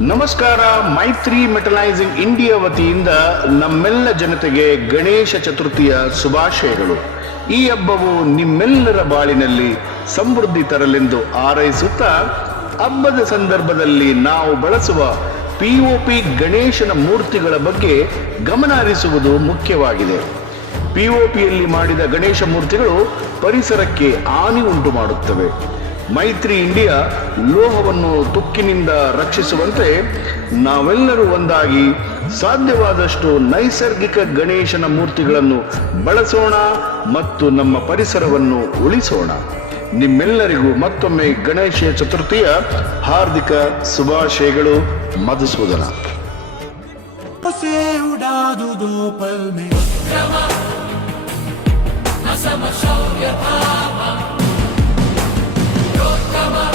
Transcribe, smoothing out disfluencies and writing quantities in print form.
ನಮಸ್ಕಾರ. ಮೈತ್ರಿ ಮೆಟಲೈಸಿಂಗ್ ಇಂಡಿಯಾ ವತಿಯಿಂದ ನಮ್ಮೆಲ್ಲ ಜನತೆಗೆ ಗಣೇಶ ಚತುರ್ಥಿಯ ಶುಭಾಶಯಗಳು. ಈ ಹಬ್ಬವು ನಿಮ್ಮೆಲ್ಲರ ಬಾಳಿನಲ್ಲಿ ಸಮೃದ್ಧಿ ತರಲೆಂದು ಹಾರೈಸುತ್ತಾ, ಹಬ್ಬದ ಸಂದರ್ಭದಲ್ಲಿ ನಾವು ಬಳಸುವ POP ಗಣೇಶನ ಮೂರ್ತಿಗಳ ಬಗ್ಗೆ ಗಮನ ಹರಿಸುವುದು ಮುಖ್ಯವಾಗಿದೆ. POPಯಲ್ಲಿ ಮಾಡಿದ ಗಣೇಶ ಮೂರ್ತಿಗಳು ಪರಿಸರಕ್ಕೆ ಹಾನಿ ಉಂಟು ಮಾಡುತ್ತವೆ. ಮೈತ್ರಿ ಇಂಡಿಯಾ ಲೋಹವನ್ನು ತುಕ್ಕಿನಿಂದ ರಕ್ಷಿಸುವಂತೆ ನಾವೆಲ್ಲರೂ ಒಂದಾಗಿ ಸಾಧ್ಯವಾದಷ್ಟು ನೈಸರ್ಗಿಕ ಗಣೇಶನ ಮೂರ್ತಿಗಳನ್ನು ಬಳಸೋಣ ಮತ್ತು ನಮ್ಮ ಪರಿಸರವನ್ನು ಉಳಿಸೋಣ. ನಿಮ್ಮೆಲ್ಲರಿಗೂ ಮತ್ತೊಮ್ಮೆ ಗಣೇಶ ಚತುರ್ಥಿಯ ಹಾರ್ದಿಕ ಶುಭಾಶಯಗಳು. ಮಧುಸೂದನ. Come on.